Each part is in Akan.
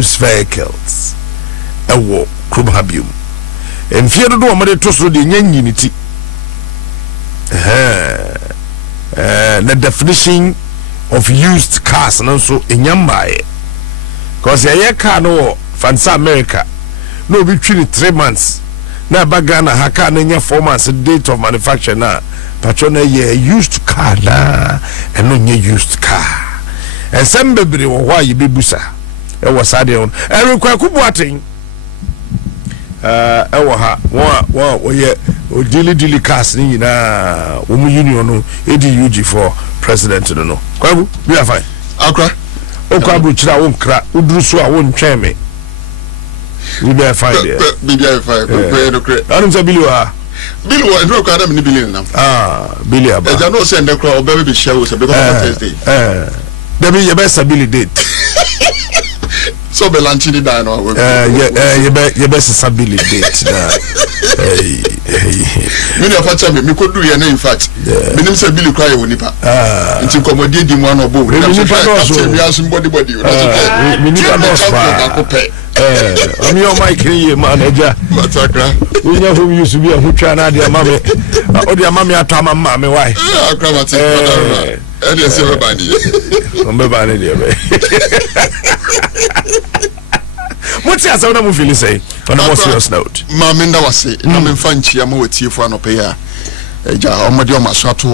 used vehicles ewo krumhabium enfie do do omode to so de nyanyiniti the definition of used cars and also enyambaye cause your car no fancy America no between 3 months na bagana haka na nya 4 months date of manufacture na patrona ye used car na eno nye used car ensem bebre wo hwa ye bebusa e wo sade on e rekwa kubuaten e wo ha wo ye o dili cars ni na wo mu union no edi UG for president no kwabu we are fine akra o kwabu chira wo nkra uduru so a wo ntweme we be fine there be fine prepare no cre anu say biliwa no kwa na me billion na billion aba e no send the crowd obe be share so because of Thursday there be your best ability date so be launching the dino your best stability date na me no fa me ko do ye na in fact me nim say billy cry woni pa nti komodie di mu an obo we na so we asun body me ni ba so I'm your mic here, manager. Matakra. We know who used to be a Huchana, dear mammy. Oh, dear mammy, I told my mammy why. I come at it. And you're silver bandy. I'm a bandy, dear. What's your son of Philly say? On a more serious note, Mamma was saying, I'm in Fanchi, I'm with you for an opera. Omadioma Sato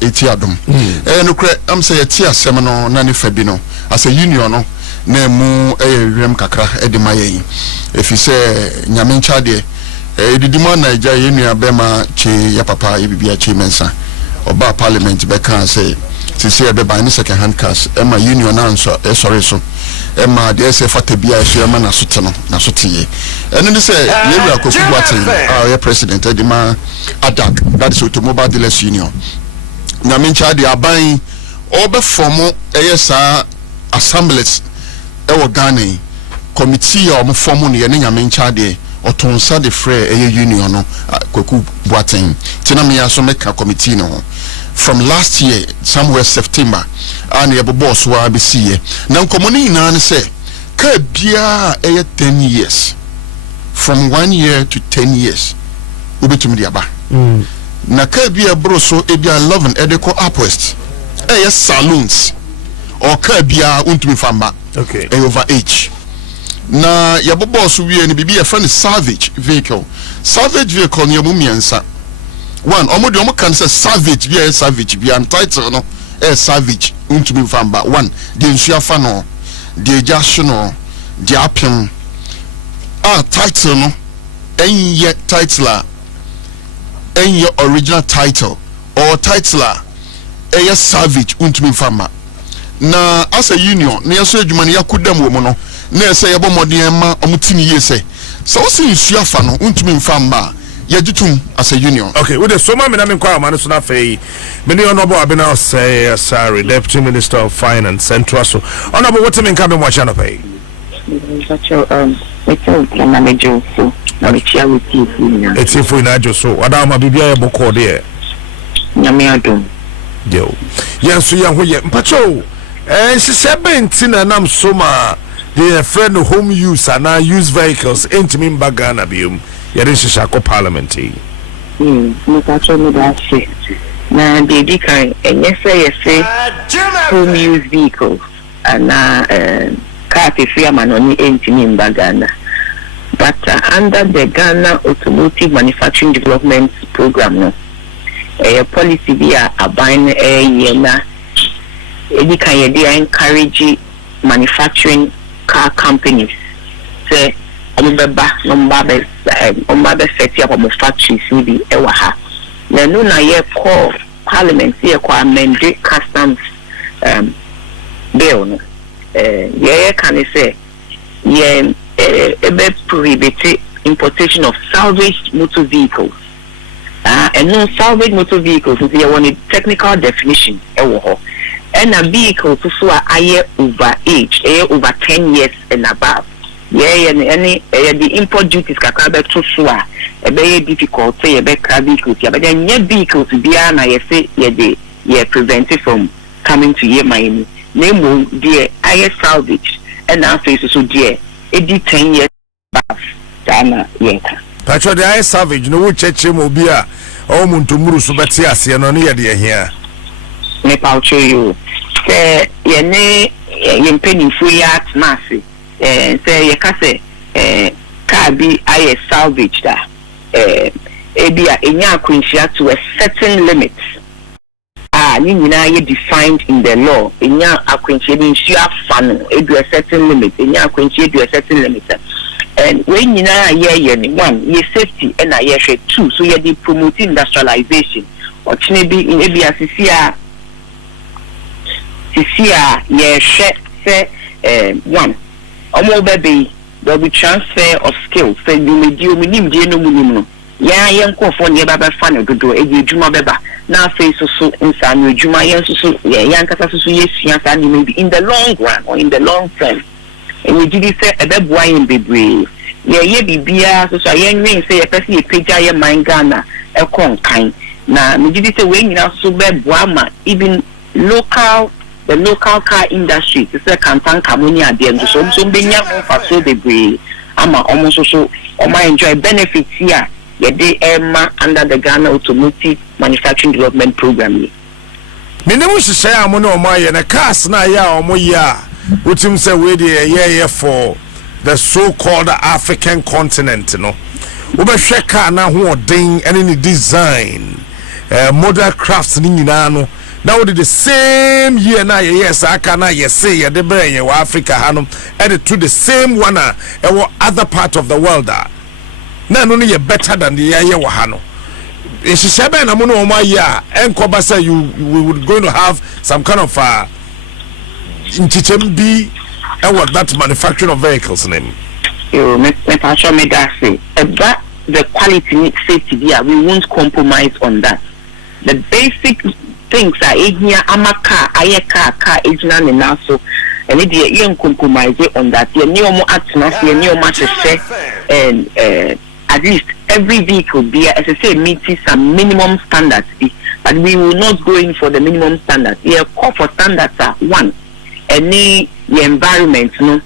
Etiadum. And I'm saying a tear seminal, Nanny Fabino, as a union. Na mu rem kakra edimaye if you say nyamencha de edidimo na eja yenua bema che ya papa ebibia che mensa oba parliament be kan say sisi ebe ba ni second hand cars e ma union anso sorry so e ma de se fata bia so e ma na sote no na sote ye eno ni say yewu akofu gwaten our president edima adak that is automobile dealers union nyamencha de aban obe form eyesa assemblies ewo Ghana committee o mo form no ye ne nyamencha de otonsa de frɛ union no kwaku boaten tina me aso meka committee no from last year somewhere September and ye boss wa be see na nkomoni ina ne sɛ ka bia 10 years from 1 year to 10 years obetum de aba na ka bia bro so ebia 11 edeko upwest saloons or ka bia untumi famba okay over age na yabo boss we ni bibi a friend salvage vehicle ni yamu miensa one omodi omo kan say salvage bi and title no salvage untumi famba one de nsuafa no de jasho no de apem title no enye title enye original title or title salvage untumi famba na as a union na yaso adwuma ne yakudam wo mo no na ese yebo modern ma omutini yese so o sin suafa no untumi mfa mba yajutum as a union okay with the soma me na me kwa ma so na fei me ne onobo abena say sorry deputy minister of finance central so onobo what me nka me mo cha no pay it's na mejo so na me chia with you na it's if we na jo so wada ma bibia ye boko de nyame adom yo yenso ye ho ye mpacho she said bentina nam soma the friend home use and use vehicles into me bagana bium yere shako parliament me pacho me da se na baby kan enye say home use vehicles and car free manoni into me bagana but under the Ghana Automotive Manufacturing Development Program no policy via abine yena edi kan ye dey encourage manufacturing car companies say omubeba nomba set up on factories bi ewa ha na no na ye call parliament ye kwa amend customs bill no ye can say ye ebe prohibit importation of salvaged motor vehicles and no salvage motor vehicles is there one technical definition and a vehicle to so are over age over 10 years and above and any the import duties kakaba to so a very difficult say a better vehicles but then your vehicles be an I say ye prevent it from coming to ye my name the salvage and now face so dear. It did 10 years back. Dana Yenka. Pacho the ice savage, no church mobia, or Muntumuru Subatias, and on here. Nepal show you. Say, ye penny free art massy. Say, ye can say, car be I salvage that. Ebia enya kwinshia to a certain limit. Ni defined in the law. Enya akwinshia bi nshia fano edu a certain limit. Enya akwinshia edu a certain limit. And when ye one, ye safety and ye share two. So ye de promote industrialization. Or maybe in ebia sisia ye share say one. Omo baby there will be transfer of skills. Say you may do minim no munim. Ya yenko for ne baba fa no dodo ejuma beba na face so insa no ejuma yen so yankasa so yesua sa ni maybe in the long run or in the long term and we did say ebeboa yen bebre ye bibia so yen wen say ye pese ye pagya ye mangana e konkan na me did say we nyina so beboa ma even the local car industry to say kantan kamoni ade so benya fa so bebre ama almost so enjoy benefits here. Yede Emma under the Ghana Automotive Manufacturing Development Program. Minimum share amono omoye na cars na ya omoya. Utim say we dey for the so-called African continent, no. Ubehwe car na ho odin any design. Model crafts ni nyina no. Now we did the same year na yes aka na say ye de bre ye wa Africa hanom and to the same one other part of the world. Na no ye better than the year wahano. In Shishaba and Amuno Maya and Kobasa, we would going to have some kind of in Chichembi and what that manufacturing of vehicles name. You me say about the quality safety there, we won't compromise on that. The basic things are here amaka car ejina and also and it you compromise on that. You new more atmosphere, new much and at least every vehicle be as I say meeting some minimum standards, but we will not go in for the minimum standards. We call for standards are one, any the environment, no,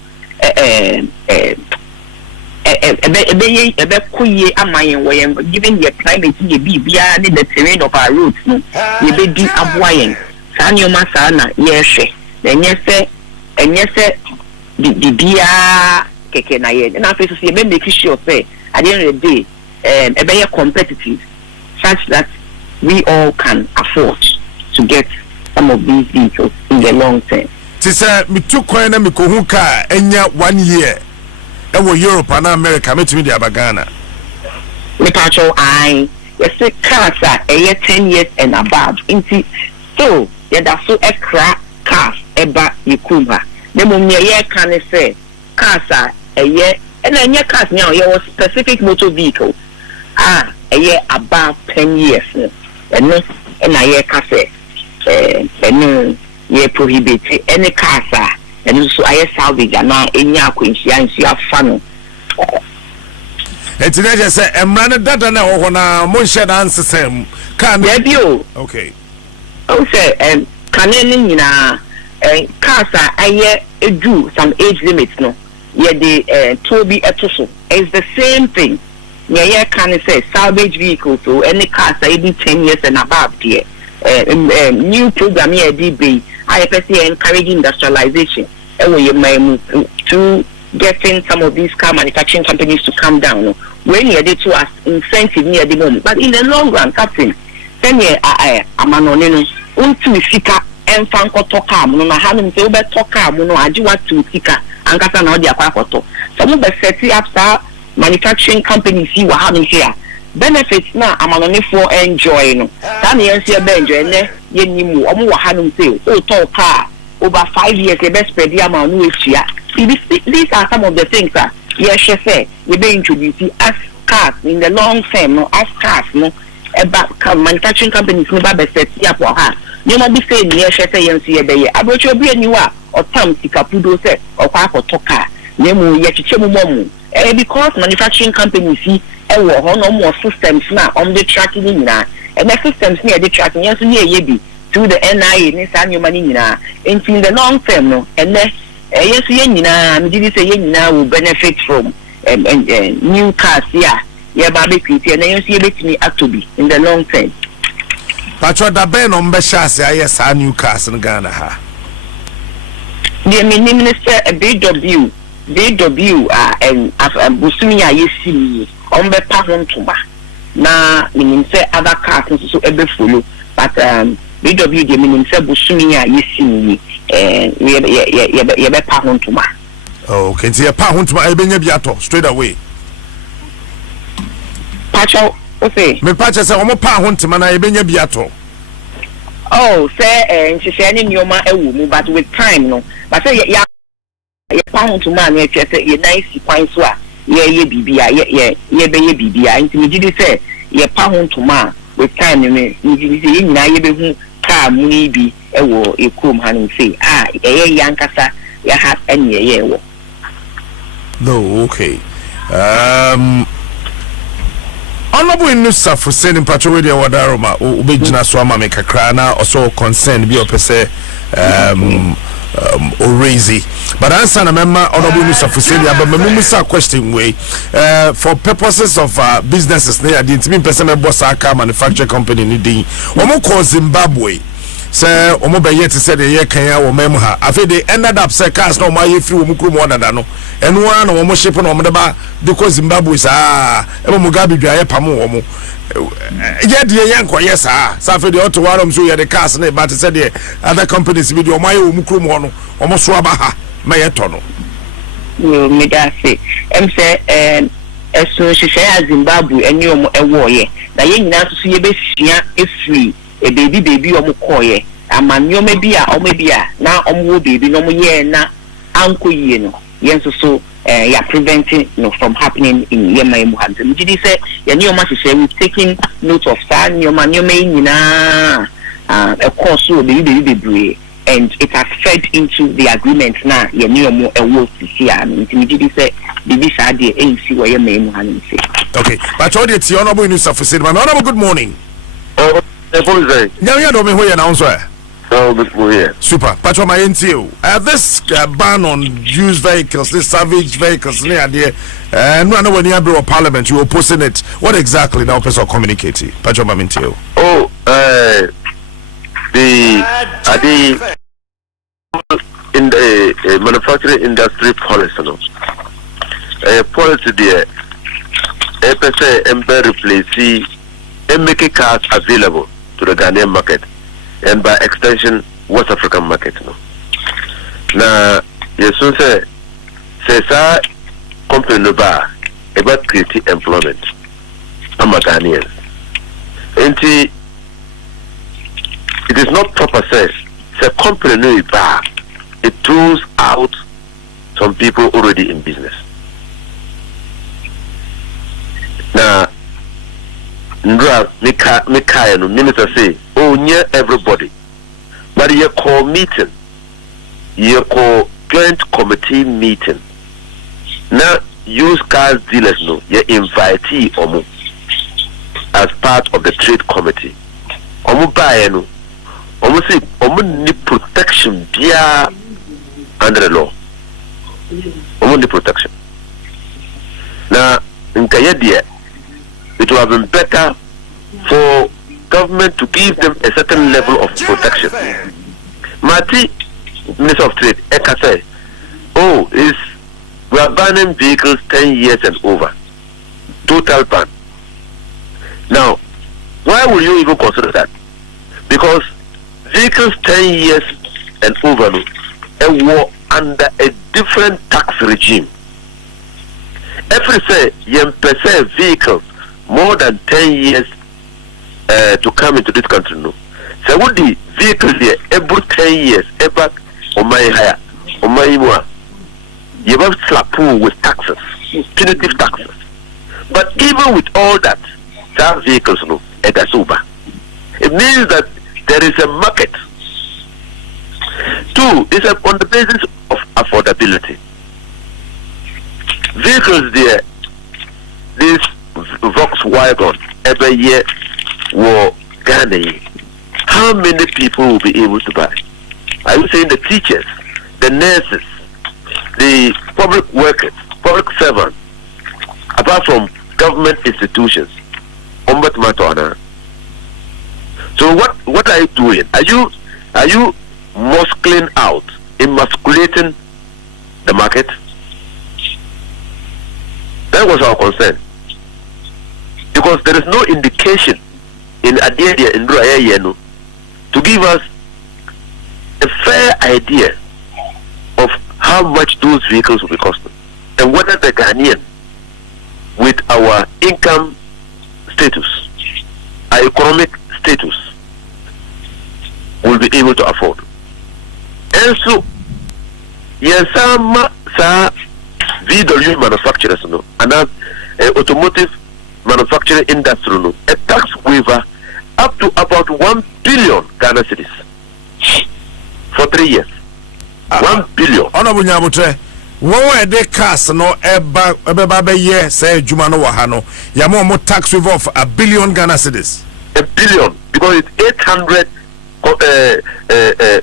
given the climate, you be the terrain of our roads, no, you be do abwaying. Sanyo masana, yes, then yes, and yes, the beer keke na yen. And after you make sure say. At the end of the day, a better competitive, such that we all can afford to get some of these vehicles in the long term. Tisa me took coin and me kohuka enya 1 year. Ewo Europe and America me to me the Abagana. Me patrol I say cars are 10 years and above. Inti so yeah so a crack cars eba yikuma. The mum ye can say cars are a year. And then your cars now, your specific motor vehicles a year above 10 years. And I hear cafe, and you prohibit any cars, and so I salvage and now in your quincy and see a funnel. And today I say, I'm running that and now when I'm Monshed answer same. Can you? Okay. Oh, say, can any cars are a year do some age limits, no? Yeah, the Toby Etoso is the same thing. Yeah, can say salvage vehicles or any cars are 10 years and above here. New program here, DB, IFSC encouraging industrialization. And you may to getting some of these car manufacturing companies to come down. When you did to us incentive near the moment, but in the long run, Captain, 10 years, I'm an unto Sika and Franco Toka, Mona Hanum, Silver Toka, Mono, Ajiwa to Sika. Ankasa na odi akwakoto. Some of the set up manufacturing companies see what having here. Benefits na amanone for enjoy no. That means you be enjoy ne ye nimu omo wa hanum say o to car over 5 years the best spread the amount no esia. These are some of the things that yes say we be introduce as cars in the long term no as cars no about manufacturing companies no ba be set up for her. You must be saying yes say yen see be ye. Abocho bi aniwa or tam sikapudo say or kwa for toka nemu ye chichemu momu because manufacturing companies see no more systems now on the tracking na and the systems near the tracking yes ye be through the NIA ni san your money na in the long term no and yes yenina me did say yenina will benefit from new cars here barbecue and then you see me actually in the long term. Patro da ben on beshas yes new cars in Ghana ha. The minister BW and Busumi Ayesi on the Pahontuma. Na minister other cars so ebe follow, but BW the minister Busumi Ayesi ye be Pahontuma. Oh, can see a Pahontuma ebenya biato straight away. Patro, okay. Me patro say omo Pahontuma na ebenya biato. Oh, say she say any nyoma ewu but with time no. But say ya pound to man ye say ye nice kwan so a ye bibia ye be ye bibia nti me gidi say ye pound to man with time me gidi say ye nyina ye be hu car mu ni bi ewo ekom hanim say ye yankasa ya ha anye ye wo. No, okay. Honorable Nusa for sending patrol the wadaroma ubejina so ama me kakra na also concern bi opese Orazy. But answer na member honorable Nusa for sending but me musa question way for purposes of businesses na dey ntimi pese me boss aka manufacturing company ni din omo ko Zimbabwe say omo be yet say the year kan wo mem ha afi they ended up say cars no ma ye free omo kuro mo dada no enu an no omo ship no omo de ba because Zimbabwe sa e mo Mugabe dwa ye pam wo mo ye de ye nko yes sa afi the auto warom so ye the cars na but say the other companies bi de omo ye omo kuro mo no omo so aba ha ma ye to no no me da say em say eso hwehwe Zimbabwe eni omo ewo ye na ye nyina so ye be hia efiri a baby omukoye amanyoma bia omebia na omwo baby no moye na anko ye no yenso so ya preventing from happening in yema muhanze mjidi say ya nyoma hwehwe we taking note of sa nyoma nyina a course so baby bebre and it has fed into the agreement na ya nyomo ewo sisia mjidi say bibi sa de ensi wo yema muhanze. Okay, but all the honorable Nusa for said, honorable good morning. Yeah, don't me now, sir. Oh, good morning. Super. Patro, my NTO. This ban on used vehicles, this savage vehicles, near there, and no when you have parliament, you opposing it. What exactly now, person communicating? Patro, my NTO. Oh, the in the manufacturing industry policy, no. Policy there, a person replace and make cars available to the Ghanaian market and by extension West African market. No. Now, yes, so say sir, company no bar about creating employment. I'm a Ghanaian. And it is not proper say company no bar. It throws out some people already in business. Now. Ndra Mika no minister say oh near everybody but you call meeting you call joint committee meeting now used cars dealers no you invitee omo as part of the trade committee omo buy no omo say omo need protection via under the law omo need protection now nkaya dia it would have been better for government to give them a certain level of protection. Mati, Minister of Trade, Eka say, oh, we are banning vehicles 10 years and over. Total ban. Now, why will you even consider that? Because vehicles 10 years and over were under a different tax regime. Every say, yem vehicles more than 10 years to come into this country no. So would the vehicle there every 10 years ever on my hire on my more you have slap with taxes, punitive taxes. But even with all that, that vehicles no that's over. It means that there is a market. Two, it's on the basis of affordability. Vehicles there, this Volkswagen every year were Ghana. How many people will be able to buy? Are you saying the teachers, the nurses, public workers, public servants, apart from government institutions. So what are you doing? Are you muscling out, emasculating the market? That was our concern. Because there is no indication in Adia in Yeno to give us a fair idea of how much those vehicles will be costing and whether the Ghanaian with our income status, our economic status, will be able to afford. And so, yes, some VW manufacturers, and automotive manufacturing industry, a tax waiver up to about 1 billion Ghana cedis for 3 years. 1 billion. Honorable Nyabutre, one of the cars no eba ye say Juma no wahano. Yamo mo tax waiver of 1 billion Ghana cedis. 1 billion because it's 800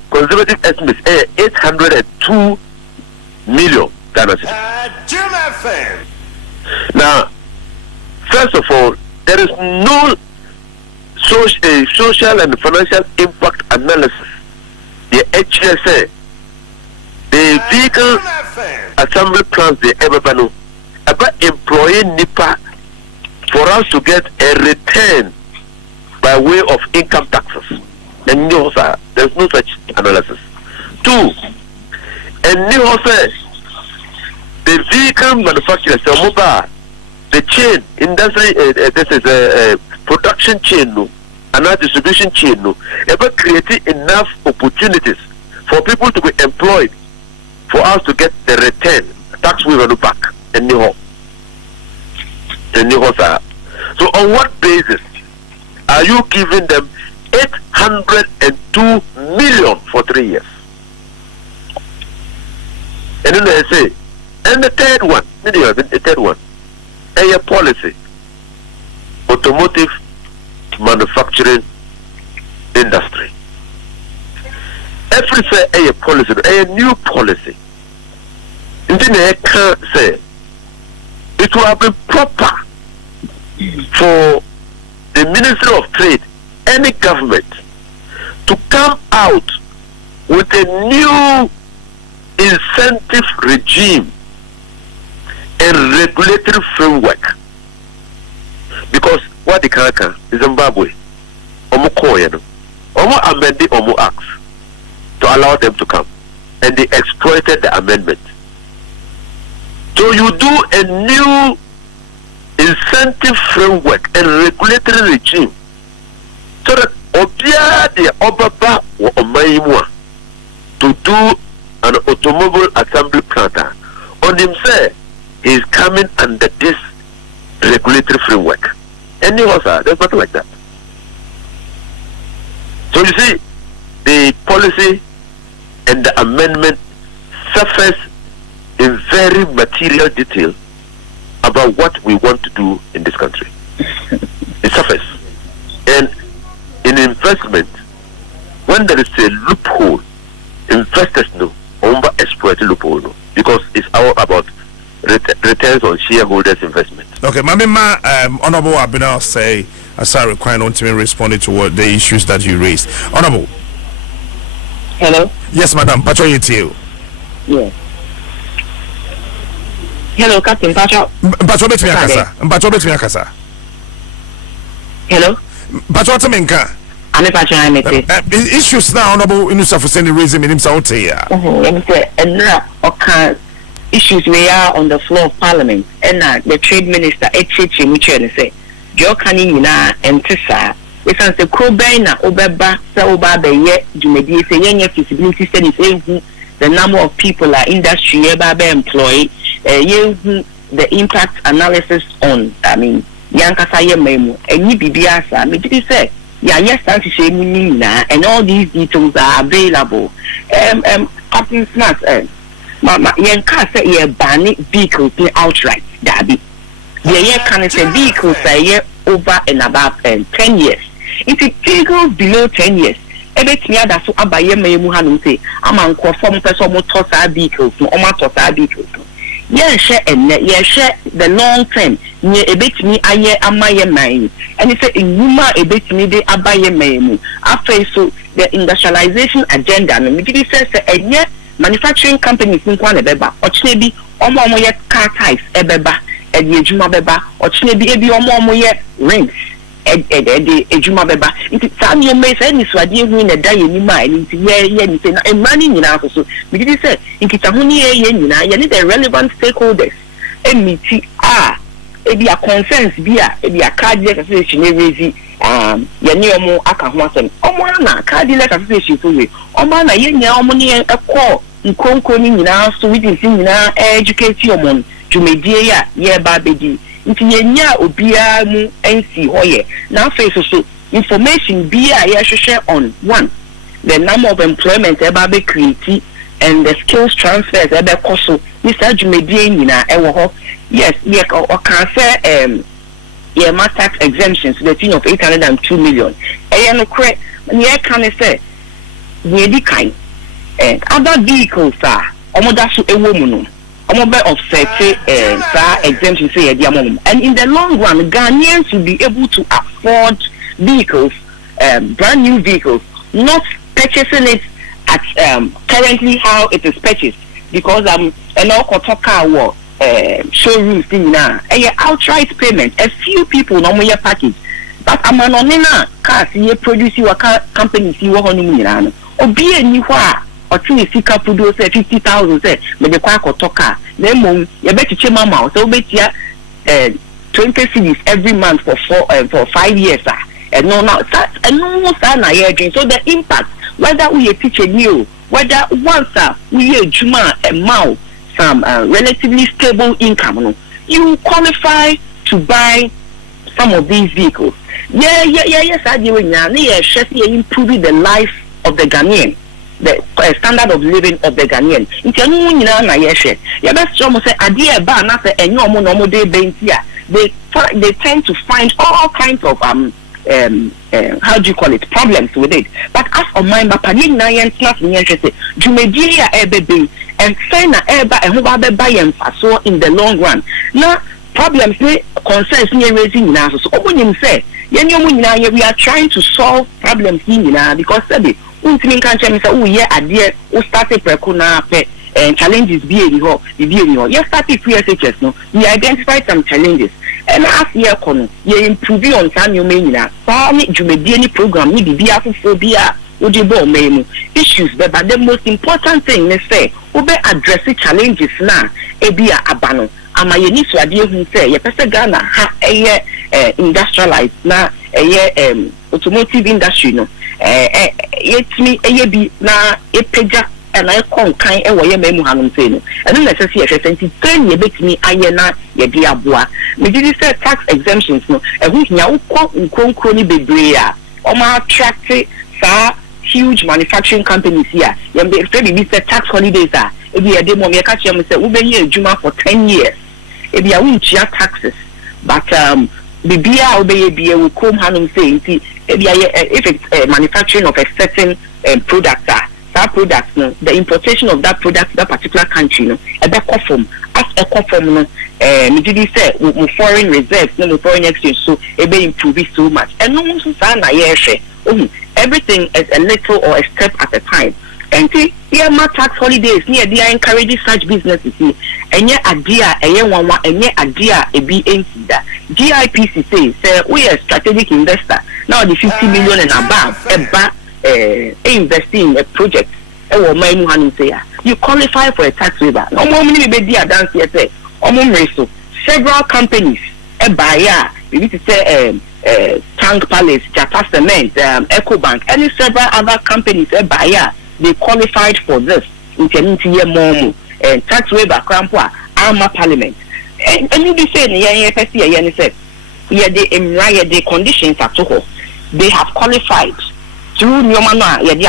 conservative estimates 802 million Ghana cedis. Now, first of all, there is no social and financial impact analysis. The HSA, the vehicle assembly plants, the ever about employing NIPA for us to get a return by way of income taxes. And there's no such analysis. 2, and the vehicle manufacturers, the chain industry, this is a production chain, another distribution chain, ever creating enough opportunities for people to be employed for us to get the return tax waiver back and so on what basis are you giving them 802 million for 3 years? And then they say, and the third one, a policy, automotive manufacturing industry. Every say a policy, a new policy. And then I can say it will have been proper for the Ministry of Trade, any government, to come out with a new incentive regime and regulatory framework. Because what the Kanaka is Zimbabwe, Omo Koyano, Omo amended Omo Acts to allow them to come, and they exploited the amendment. So you do a new incentive framework and regulatory regime so that Obia the Obaba or Omaimwa to do an automobile assembly planter on himself is coming under this regulatory framework. And there's nothing like that. So you see, the policy and the amendment surface in very material detail about what we want to do in this country. It surface. And in investment, when there is a loophole, investors know, exploit the loophole, no, because it's all about returns on shareholders' investment. Okay, Mamima, Honorable Abinal say, as I require on to responding to what the issues that you raised. Honorable. Hello? Yes, madam. Pacho you. Yes. Hello, Captain Pacho. Pacho bet me akasa. Pacho bet me akasa. Hello? Pacho temenka. I'm Pacho I met issues now, Honorable Inusa for sending raising in himself here. Issues we are on the floor of Parliament, and the Trade Minister Echichi Muchene say, Joe Canina and Tessa, we can say Crobena, Obeba, Sauba, Baye, Jumedi, say, feasibility studies, the number of people are industry, employed, the impact analysis on, Yankasaya Memo, and Bibiasa, me did say, yes, and all these details are available. Captain Snacks, Mama, Yanka say ye ban vehicles outright, Daddy. Ye can say vehicles say over and above 10 years. If it vehicles below 10 years, everything that's so abaye me muhanu say, I'm on conform person mo toss our vehicles, no, or toss our vehicles. share the long term near a bit me aye amaye mine and it's a numa a bit me de abaye mine after so the industrialization agenda no me says a manufacturing companies in kwana beba or chebi omo ye car types ebeba e di ejuma beba or chebi ebi omo ye rings e ejuma beba nti sa mi me say ni swade hu na da ye ni ma nti ye ni say na emani nyina so me did say nkita hu ni ye nyina ye need the relevant stakeholders emiti ebi a concerns bia ebi a cardiac association raise ye ni omo aka ho asem omo na cardiac association so we omo na ye nya omo ni ekọ nkonko ni nyina so we din nyina educate omo jumedie ya ye ba bedi nti ye nya obia mu nc hoye na face so information bia ye hwehwe on one the number of employment eba be create and the skills transfers ebe koso Mr. Jumedie nyina ewo ho yes ye o can say yeah, my tax exemptions to the tune of 802 million. No correct. Yeah, can I say we di kind other vehicles are almost a woman. Almost offset exemptions say and in the long run, Ghanaians will be able to afford vehicles, brand new vehicles, not purchasing it at currently how it is purchased because an auto car war. Showrooms thing now. Outright payment. A few people no more package. But I'm an onena cars ye produce your company see what honeymoon run. Or be a new or two sika produce 50,000 say me the kwa kotoka. Then you bet you mama so bet ya 20 cedis every month for 5 years and no now and no sana here so the impact whether we a teacher new whether once we a juma a mouth some relatively stable income, you qualify to buy some of these vehicles. Yes, I do. Improving the life of the Ghanaian, the standard of living of the Ghanaian. They tend to find all kinds of how do you call it, problems with it. But as of mine, and say na eba and who buy so in the long run. Now problems concerns raising now. So when you say we are trying to solve problems because started and challenges yes started SHS no we identified some challenges and as year improving on some any program issues but the most important thing is say we address challenges now ebia abano ama ye ni swade hu say ye pese Ghana ha industrialized na automotive industry no yetimi bi na epeja and I conkan e wo ye memu hanum say no and na say ye hwese train ye betimi aye na ye de aboa me did say tax exemptions no e hu nya ukọ nkonkro ni bebre a o ma attract sa huge manufacturing companies here. You be tax holidays are. If you are demo, me catch you say we been Juma for 10 years. If you are winning taxes, but the beer will come hanum say if it's manufacturing of a certain product that product no the importation of that product that particular country no a back from as a conform no me did say foreign reserves no foreign exchange so it be improve so much and no one say na ye everything is a little or a step at a time. And see, here my tax holidays near they are encouraging such businesses. And yet idea, and yet idea a BNC that GIPC say we are a strategic investor. Now the 50 million and above investing in a project. You qualify for a tax waiver. No more many baby dance here say several companies a buyer. You need to say Tank Palace, Japan Cement, EcoBank, and several other companies a buyer, they qualified for this in Momo and tax waiver Krampua, Arma Parliament. And you be saying, the conditions are too. They have qualified through Nyomana, and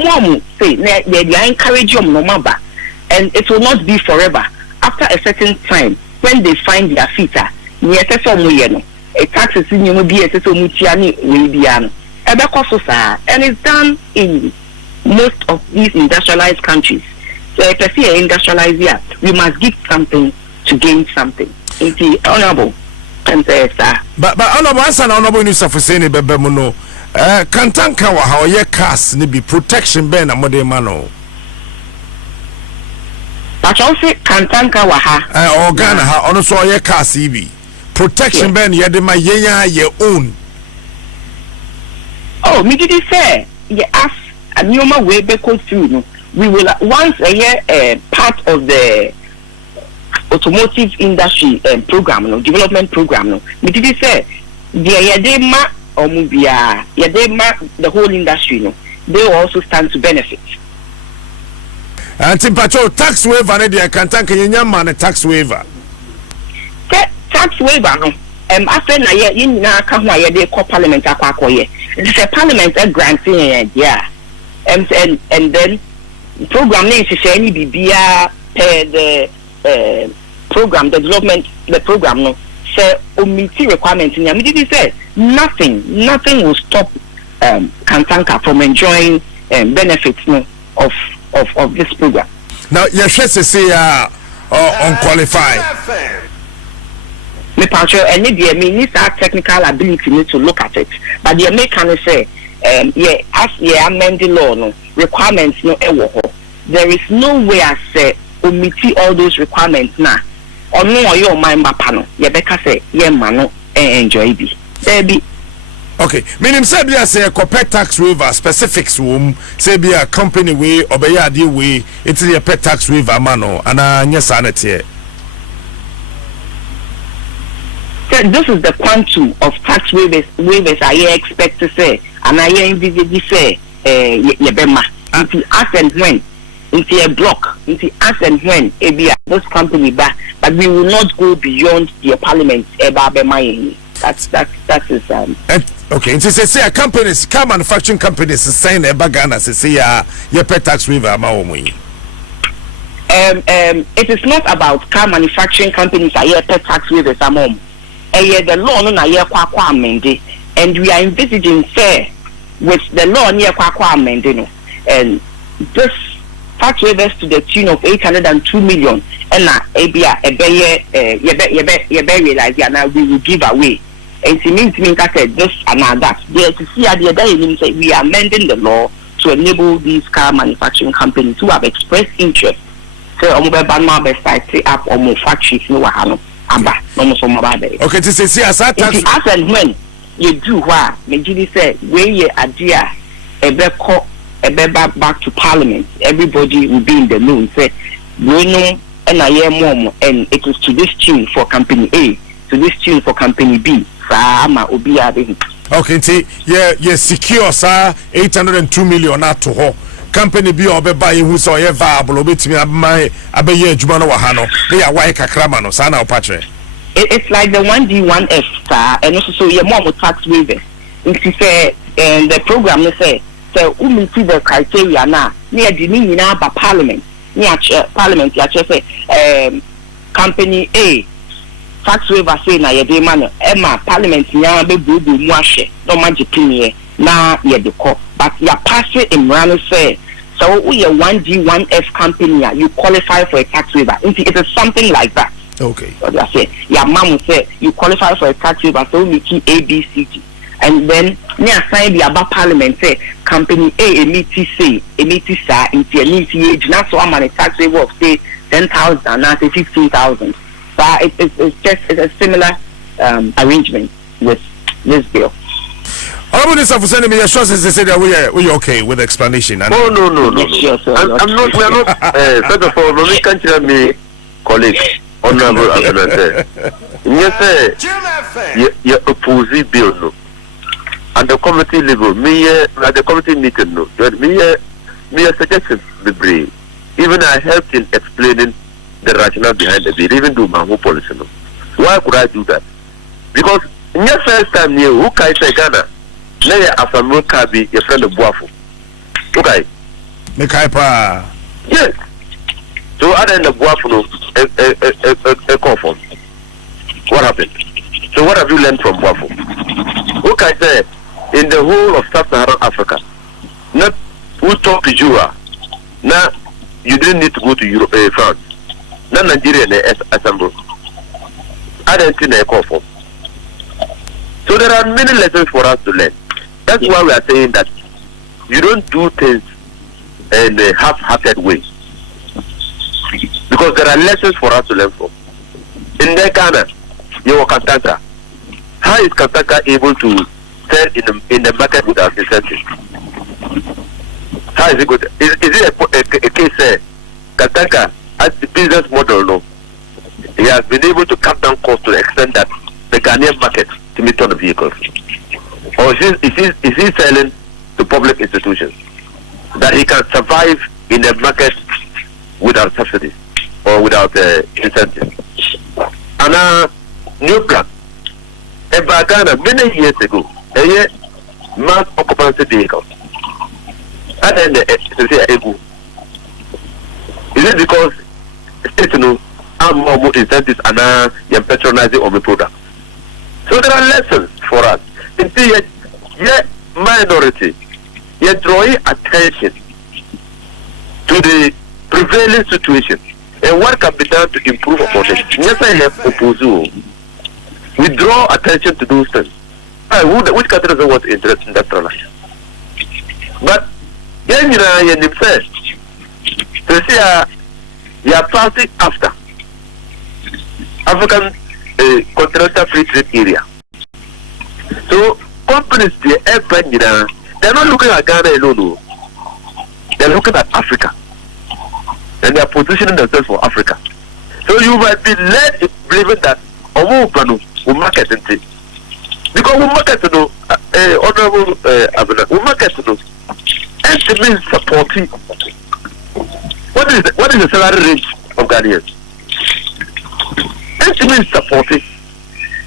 Momo say they are encouraging Nomaba, and it will not be forever. After a certain time, when they find their feet, a taxes in your BSS or Mutiani will be and it's done in most of these industrialized countries. So if I see industrialized here, we must give something to gain something. It's honorable. But honorable answer honorable news of saying bebemuno. Kantanka wa how ye cast ni be protection ben amode mano. But also Kantanka wa ha. Organa ha ono so ye cast ibi. Protection ben ye de ma ye own. Oh, me did say ye ask a new way be go through no. We will once a year part of the automotive industry program no development program no. Me did say the ma omubia the whole industry no. They will also stand to benefit. And Timpacho tax waiver ne dia Kantanka yenyama ne tax waiver. Tax waiver no. After na ye nyina ka ho aye de ko parliament akwakoye. It is a parliament granting yeah. And then program name is any bibia the program the development the program no say omiti requirements in me did say nothing will stop Kantanka from enjoying benefits no of this program. Now you should say unqualified. Me picture and maybe needs our technical ability to look at it, but the American say amend the law no requirements no there is no way I say omiti all those requirements now. Or no your mind bapano. You better say mano enjoy be. There be. Okay, meaning say be say a corporate tax waiver specifics say be a company way or be a deal way it's a pet tax waiver mano and yes sanity. So this is the quantum of tax waivers I expect to say and I envisage say yebema into as and when into a block into as and when this company back but we will not go beyond the parliament that is okay it say a companies car manufacturing companies saying a bagana say your pet tax waiver it is not about car manufacturing companies are pet tax waivers among the law no na ye kwa amende and we are envisaging say with the law near kwa amende no and this tax waivers to the tune of 802 million and na ebia realize na we will give away and it means that this and that there to see at the day say we are amending the law to enable these car manufacturing companies who have expressed interest so omo be site up omo factories no wahano aba no so mo ba be okay to say as tax as and when you do what me gidi say we ye adea back to parliament everybody will be in the know say we know and I hear mom and it is to this tune for company A to this tune for company B okay see yeah secure sir 802 million at to her company B or buy who saw ye viable bit me my abeye adwuma no wa no they are why kakrama no sana opatre it's like the 1D1F sir and also so your mom tax waiver if say and the program they say so see the criteria na near the nyina ba parliament near parliament ya say company A tax waiver say na ye dey man Emma parliament nya be bubu mu ahwe no magipini na ye de ko but ya pass it in run say so we a 1D1F company you qualify for a tax waiver it is something like that. Okay, what I say your mom say you qualify for a tax waiver so we keep ABCD and then near sign the about parliament say company A emiti sa into emiti age not so a tax waiver of say 10,000 and not say 15,000. But it's a similar arrangement with this bill. Honorable Minister for sending me a short as they said that we okay with the explanation. No. Yes, sure, I'm not. We are not. First of all, we can't tell me, colleague, honorable Abenante. Yes, you oppose the bill no. At the committee level, at the committee meeting no. Me a suggestion be brave. Even I helped in explaining the rationale behind the bill, even do my whole policy no. Why could I do that? Because in your first time here, who can say Ghana? Now after Moka be your friend of Dwaso. Okay. Yes. So other than the Dwaso, a conform. What happened? So what have you learned from Dwaso? Who can say in the whole of sub-Saharan Africa, not who talk to Jura, now you didn't need to go to Europe, France. I don't think they call for. So there are many lessons for us to learn. That's why we are saying that you don't do things in a half-hearted way. Because there are lessons for us to learn from. In Ghana, you are Katanga. How is Katanga able to sell in the market without incentives? How is it good? Is it a case Katanga as the business model? No. He has been able to cut down costs to the extent that the Ghanaian market to meet on the vehicles. Or is he selling to public institutions that he can survive in the market without subsidies or without incentives? And new plan. In Ghana, many years ago, a mass occupancy vehicles. And then is it because states know more incentives and you're patronizing on the product? So there are lessons for us. Instead, minority, you're drawing attention to the prevailing situation and what can be done to improve upon it. Yes, I have opposed. We draw attention to those things. Which country doesn't want to interest in that life? But you are passing after African continental free trade area. So companies they're not looking at Ghana alone. They're looking at Africa. And they are positioning themselves for Africa. So you might be led in believing that we market and things. Because we market to know, honorable we market to know, and it means supporting. What is the salary range of Ghanaians? And it means supporting.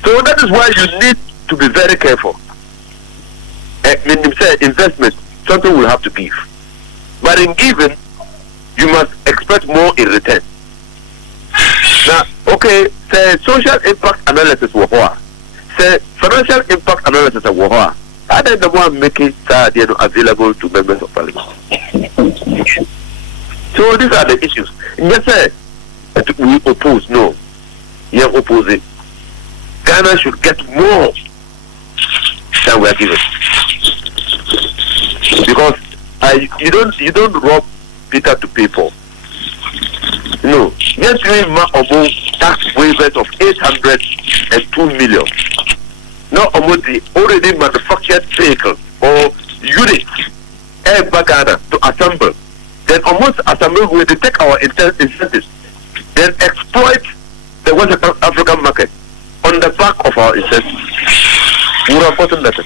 So that is why you need to be very careful. When you say investment, something will have to give. But in giving, you must expect more in return. Now, okay, say social impact analysis was what? Say financial impact analysis was what? I don't the one making available to members of parliament. So these are the issues. Yes, sir. We oppose. No, you are opposing. Ghana should get more than we are given. Because you don't rob Peter to pay for. No, yes, we make tax waivers of 802 million. Not almost the already manufactured vehicle or units Ghana to assemble. Then almost assemble where they take our incentives, then exploit the West African market on the back of our incentives. We would have gotten better.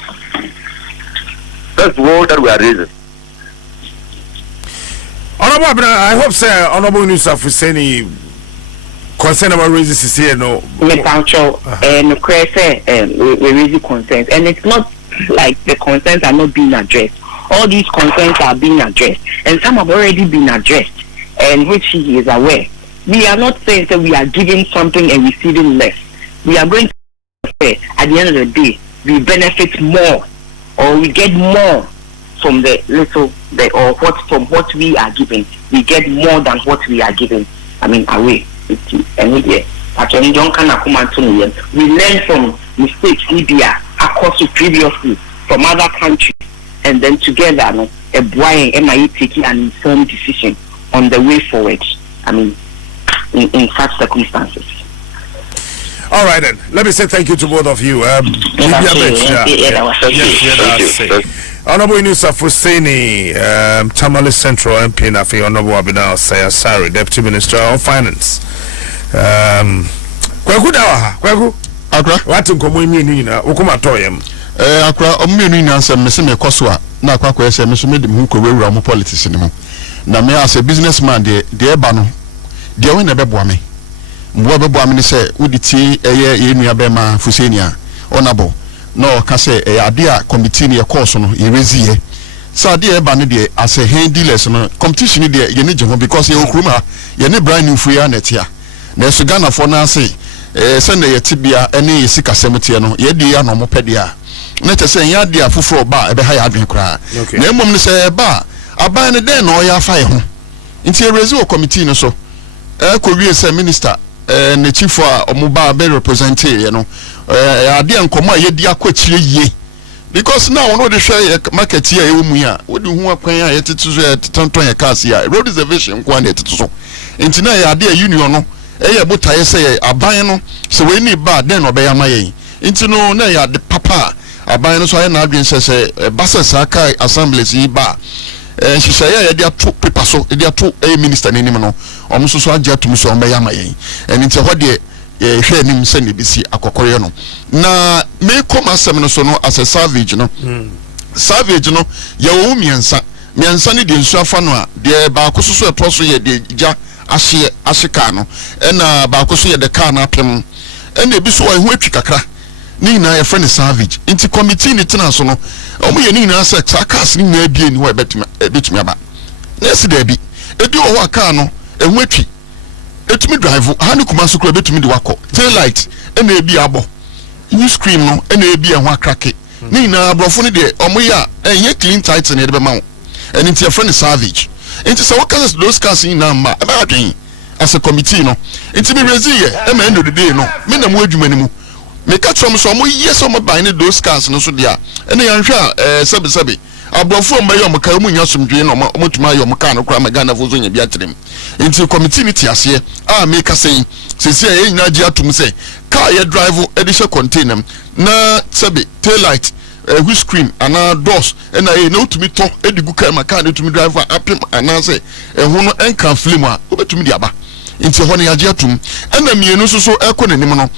That's the world that we are raising. Honorable, I hope, sir, Honorable Nusaf Husseini concern about raises is here, no? And we raise concerns, and it's not like the concerns are not being addressed. All these concerns are being addressed, and some have already been addressed, and which he is aware. We are not saying that we are giving something and receiving less. We are going to say at the end of the day, we benefit more, or we get more from the little, or from what we are giving. We get more than what we are giving. I mean, away. Actually, we learn from mistakes we are across previously from other countries, and then together, a boy and taking an informed decision on the way forward. I mean, in such circumstances. All right then. Let me say thank you to both of you. Honorable Nusaf Husseini, Tamale Central MP, Nafi Honorable Abinal Sayasari, Deputy Minister of Finance. Kwaku dawa, kwaku. Akra. Watu nkomo mi na ukuma toyem. Akra ommenu ina nsem me se me koso na akwa kwa ese me so me de mu ko wewura mu politics ni mu. Na me as a businessman de eba no. De we na beboa me. Mbo beboa me ni se uditi ye nua be ma Husseini honorable. No ka say ade a committee ne course no ye rezie. So ade eba no de as a hand dealers no competition de ye ne je ho because ye okruma ye ne brand new free anetia. Na so Ghana for na say send ye tibia ene ye sika semtie no ye de ya no mo pede a. Na che say ya de afoforo ba e be ha ya adwen kra. Na emom ne say ba aban ne den no ya fa ye ho. Nti e rezie o committee no so ko wie say minister ne chief a omuba be represent you know ade enkomo a yedi akwachire yie because now one of the share market here e mu ya wo di hu akwan a yetetu so tonton ya cars here road reservation kwa na yetetu so enti na ya ade union no eye botaye say aban no so we ni ba den no be yama yen enti no na ya de papa aban no so aye na adwen say bases aka assemblies yi ba nhihye ya de ato paper so de ato minister nenim no omso so agye atum so ombe yama yen enti ho de hwe nim se ne bisi akokore no na me come asem no so no as a savage no savage no ya wo miensa ne de nsu afa no a de ba akoso eto so ye de ja ahyeka no na ba akoso ye de car na apem na ebi so ho atwi kakra ni na ye friend savage inti committee ni tena so no omo ye ni na se cars ni na bie ni ho ebetumi aba na esi da bi ebi wo ho car no ho atwi etumi drive hani kuma so kura betumi de wako tail light na ebi abo you scream no na ebi ho akrake ni na abrofo ni de omo ya enye clean tight na de be ma wo and inti your friend savage inti say what cars those cars in na ma aba adwen as a committee no inti me rezi ye e ma end of the day no me na mo adwuma ni mu me catch from so mo yes so mo buy ni those cars no so dia ene yan hwa sebe abrofo mba yo mka mu nya somdwe no mo tuma yo mka no kra magana fo so nya bia trem inti committee ni tiase a me ka sei sesi e nyina gi atum se car ye drive edition container na sebe tail light wheel screen ana doors na e na utumi to edigu car maka na utumi driver apim ana se ho no enka film a obetumi di aba inti ho ne ya gi atum na mienu so ekonenim no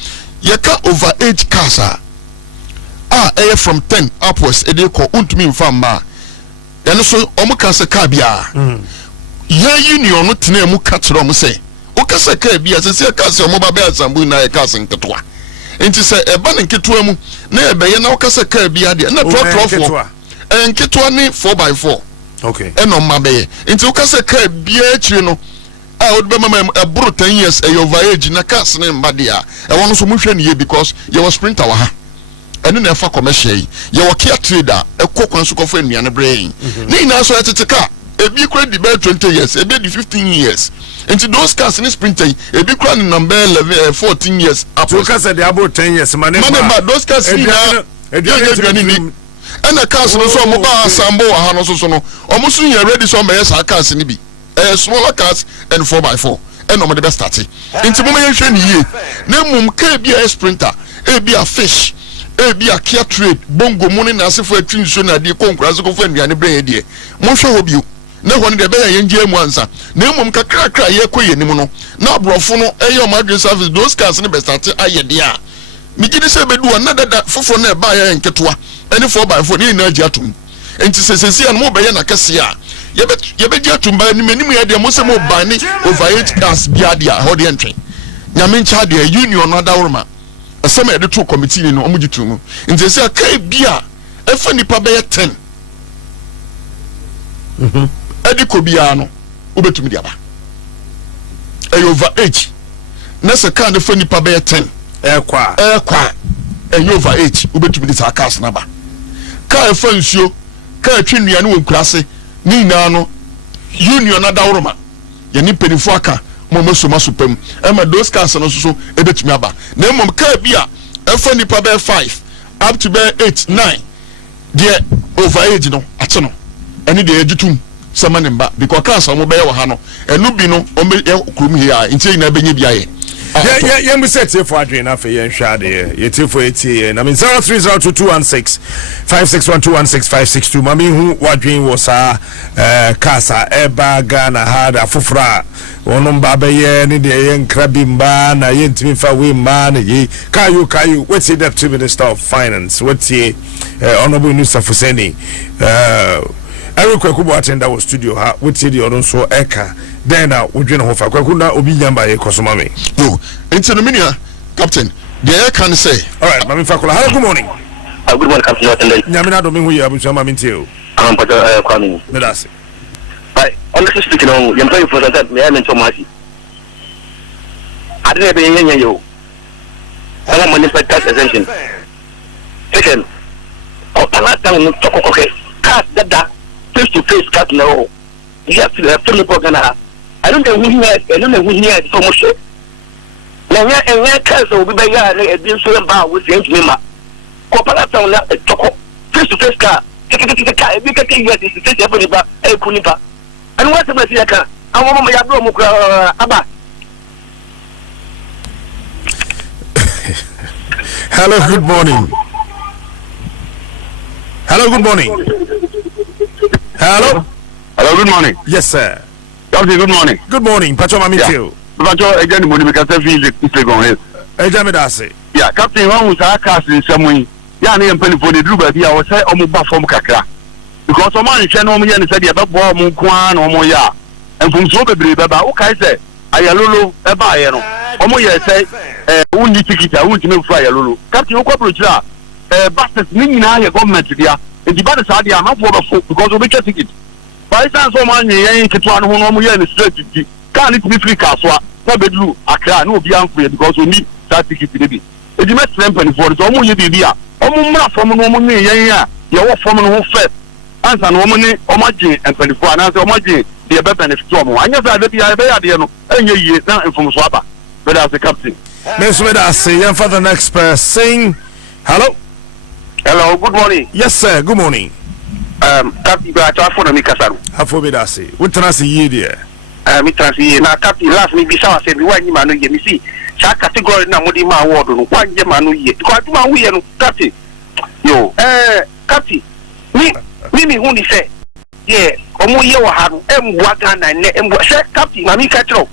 ye ka over age cars from 10 upwards e dey ko untumi mfa mba eno so omuka se car bia ya union no tena mu ka kire omu se o ka se car bia se car se omo ba be asambu na ye car se nketoa enti se e ba nketoa mu na e be ye na o ka se car bia de na 12 nketoa ni 4x4 okay eno ma be ye enti o ka se car bia kire no o be mama eburu 10 years e over age na car se ne mba dia e wono so mu hwe ne ye because ye was sprinter wa ha enu na fa commercial ye wo kia trader ekokwan so kofo anuane brain ni na so eteka ebi kura di be 20 years ebi di 15 years into those cars in sprinter ebi kura ni number 11 14 years up so cars dey about 10 years man those cars ni ni ena cars no so mo ba sambo wa ha no so no omo so ye ready so me sa cars ni bi smaller cars and 4x4 and no the best start into mo me hwe ni ye na mum ka bi a sprinter ebi a fish ebi a kia trade bongo money na asefo atwi nso na de konkura so kofo anuane brɛ de mo hwɛ ho bio na ho ne de bɛ yɛ ngie mu ansa na mmom kakrakra yɛ kɔ yɛnim no na abrɔfo no ɛyɛ o madrid service those cars ne bɛ start ayɛ de a migidi sɛ bedu na dada foforo na ɛba yɛ nketoa ɛne 4x4 ne na agi atom enti sesesi an mo bɛ yɛ na kɛse a yɛbɛ gi atom ba nim yɛ de mo sɛ mo ba ne over 8 cars bia de a ho de ntwe nyame ncha de union no adawroma asema ya de to committee ni no omugitu mu nti se aka bia efa nipa be 10 edi ko bia no obetumi dia ba over age na se kan de fa nipa be 10 ekwa over age obetumi di sa cars na ba ka efa nsuo ka atwi nuane won kurase ni na no union na dawroma ya ni penifo aka momo so masupem ema those cars no so ebetumi aba na mom car bia efa nipa be 5 up to be 8 9 de over age no ate no ene de agitum samane mba because cars mo be ye wo ha no enu bi no o me krum here nti na benye bia ye ye mu set for adwen na fe ye nhwa de ye tifo eti na me 0302216561216562 mami hu wadwen wo sa kasa eba Ghana hada fofra wonom ba be ye ne de ye nkrabi mba na ye ntimi fa we mba na ye kayu what's the deputy minister of finance what's the honorable Nusa Fuseni Eric Kwakubo attenda wo studio ha what's the odon so eka then we dwen ho fa Kwaku na obi nyamba ye kosoma me yo into the minia captain the air can say all right mami fakola hello good morning good morning captain attendant nyamina do me hu ye abusu mami ntio pada kwami medase right honestly speaking on you play for that me am so much I didn't be yen yo I want money for tax exemption second ala down to kokoke card that face to face card no you have to have to look at I don't know who here so much na cars will be by a deal so about with the engineer. Corporate na toko face to face car. Take yes is take everybody ba e kunipa. And what about the car? I want my abro mu aba. Hello, good morning. Hello, good morning. Hello. Hello, good morning. Yes, sir. Captain, good morning. Good morning. Pacho Mami Tio. Pacho, again, the money because I feel it's going ahead. Ejamedase. Yeah, Captain, one was our cast in some way. Yeah, I am penny for the Druba. I was say, Omuba from Kakra. Because some man channel me and said, yeah, but Mukwan or Moya. And from Soberby, Baba, okay, say, Ayalulu, Ebayano. Omoya say, Undi ticket, I won't know fly Lulu. Captain Okopucha, Bastards, Nina, government, and the bad side, I'm not for because of the ticket. By chance, someone ain't to one who normally in the street. Can't it be free castle? No bedroom, Accra, no beyond free because we need that ticket to be. If you met Trampany for it, almost be here. Almost from a woman, yeah, you're from a first. Answer no money, Omaji, and 24 and answer Omaji, the better than if Tom. I never had the idea, and you're now from Swaba. But as the captain. Miss Weda, say, and for the next person. Hello. Hello, good morning. Yes, sir. Good morning. Captain, but I phone me Kasaru. Hafo Bedasi. What trans ye dear? Me transi na Captain last me bisa wa se bi wa nyima no ye me see sa category na modi ma award no kwa nje ma no ye ko atuma hu ye no Captain yo Captain me hu ni se ye omo ye wa ha no emwa Ghana ne emwa se Captain ma mi ka tro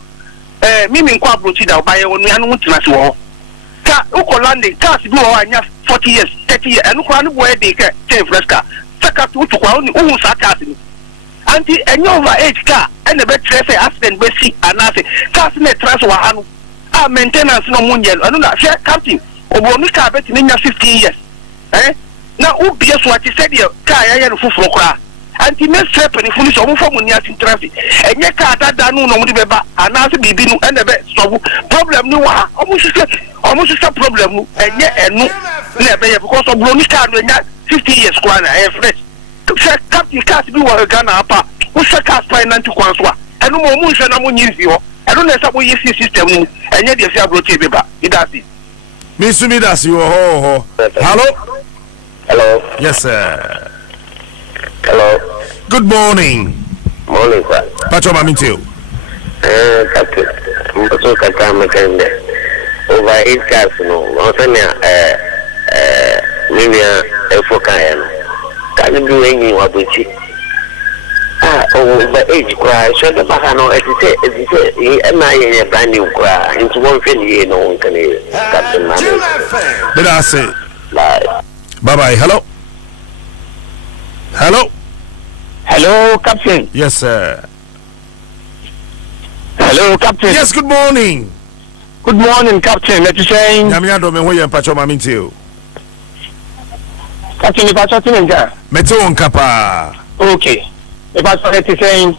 me nkwa approach da ba ye wonu ya no tena se wo ka ukolande cars bi wo anya 40 years 30 years enu kwa no boy dey ke ten fresca saka tu kwa oni hu sa cars ni anti enyo over age car and the better say accident be see anase cars na transfer wa hanu a maintenance no munye anu na share Captain oboni car bet ni nya 15 years na ubie so ati said the car ya no fufuro kra anti me strap ni funi so mo fo mun ya sin traffic enye car dada no no mo di beba anase bibi no and the be solve problem ni wa omo sise problem no enye enu na be because oboni car no nya 15 years kwa na fresh Captain cars bi wa Ghana apa wo se cars finance kwan so a enu mo mu hwe na mo nyinzi ho enu na sa bo yesi system mu enye de fi abroche beba idasi Misumi dasi ho. hello Yes, sir. hello Good morning. morning sir Pacho Mami Tio. Captain mboso kaka makende over 8 cars no osanya mimia efokaya no can you do any wabuchi over age cry so the bahano it say am I a brand new cry into one family no one can Captain Mami Did I say bye hello Captain Yes, sir. hello Captain Yes, good morning. good morning Captain let you say Nyamia do me ho ye Pacho Mami Tio. Captain if I talk to you Mete won kapa. okay if I talk to saying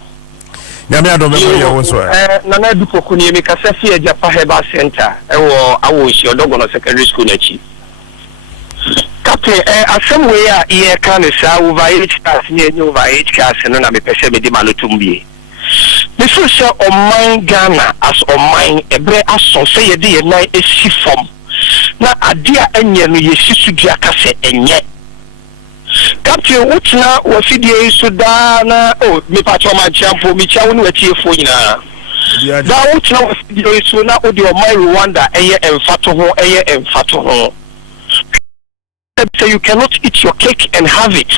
Nyamia do me ho ye won so Nana Dupoku ni make a fear Japa Heba Center I was your dog on a secondary school nechi Captain some way here can say over 8 cars near over 8 cars and na me pese me di malutumbi the social on mine Ghana as on mine ebre aso say ye dey na esi form na adia enye no ye sisudua kase enye Captain Utna was the Sudan me patch on my champo me chow no atiefo nyina da Utna was the Suna o the my Rwanda eye emfato ho say you cannot eat your cake and have it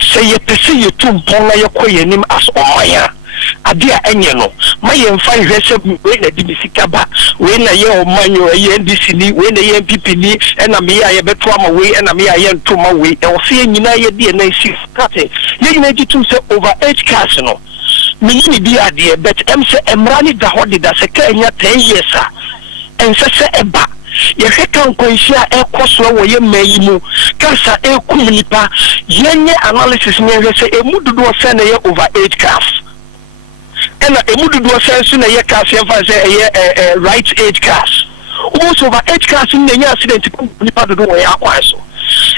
say you pese you too mpona ye koyenim as omaya adia enye no ma ye mfa hwese we na di bisika ba we na ye omanyo ye ndc ni we na ye mpp ni na me ya ye beto ama we na me ya ye ntoma we e wo se nyina ye di na isi kate ye nyina ji tum se over 8 cars no me ni di ade bet em se emrani da hodi da se ka nya 10 years a en se eba ye kan kwanhia ekoso wo ye mayimu kasa ekumnipa yenye analysis ne hwese emududo se na ye over 8 cars and emududo sense na ye cars ye fa say right age cars almost over 8 cars in the accident nipa do wo ya kwaso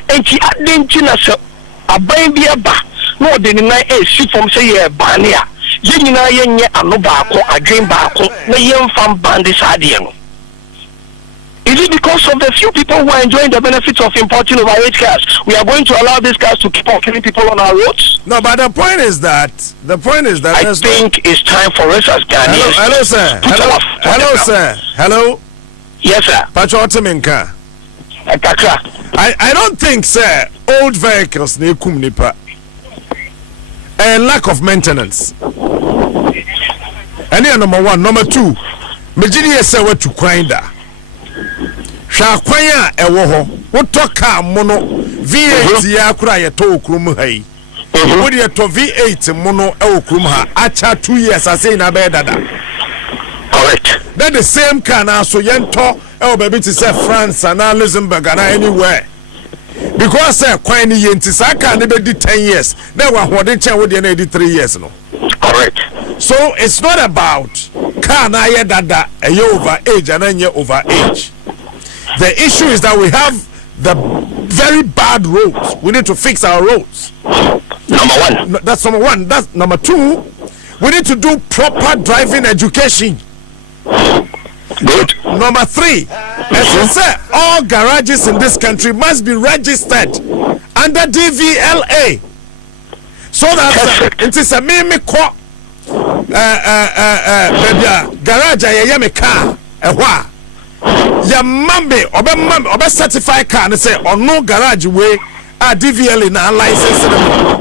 enti adenti na se aban bi aba no de ni na esi from say ye bania ye nyina ye nye ano baako adwen baako na ye mfam bande sade no Is it because of the few people who are enjoying the benefits of importing overage cars? We are going to allow these cars to keep on killing people on our roads? No, but the point is that I think it's time for us as Ghanaians. Hello, sir. Hello, sir. Hello. Yes, sir. Pachoteminka. I don't think, sir, old vehicles ne kum nipa. And lack of maintenance. And here number 1, number 2. Mejini say what to grinder. Sha kwanya ewo ho. Wo to car mono V8 ya kura ye to okrum hai. Wo de to V8 mono e okrum ha acha 2 years asay na be dada. Correct. That the same car na so yento e baby to say France and Luxembourg and anywhere. Because kwan ni yenti sa car ne be di 10 years. Na wa hode chen wo de na di 3 years no. Correct. So it's not about car na ye dada e over age and anye over age. The issue is that we have the very bad roads. We need to fix our roads. Number 1. No, that's number 1. That's number 2. We need to do proper driving education. Good. Number 3. As I said, all garages in this country must be registered under DVLA. So that it is a meme call. Garage ya me car. Ya mambe obe certified car and say or no garage way a DVL na license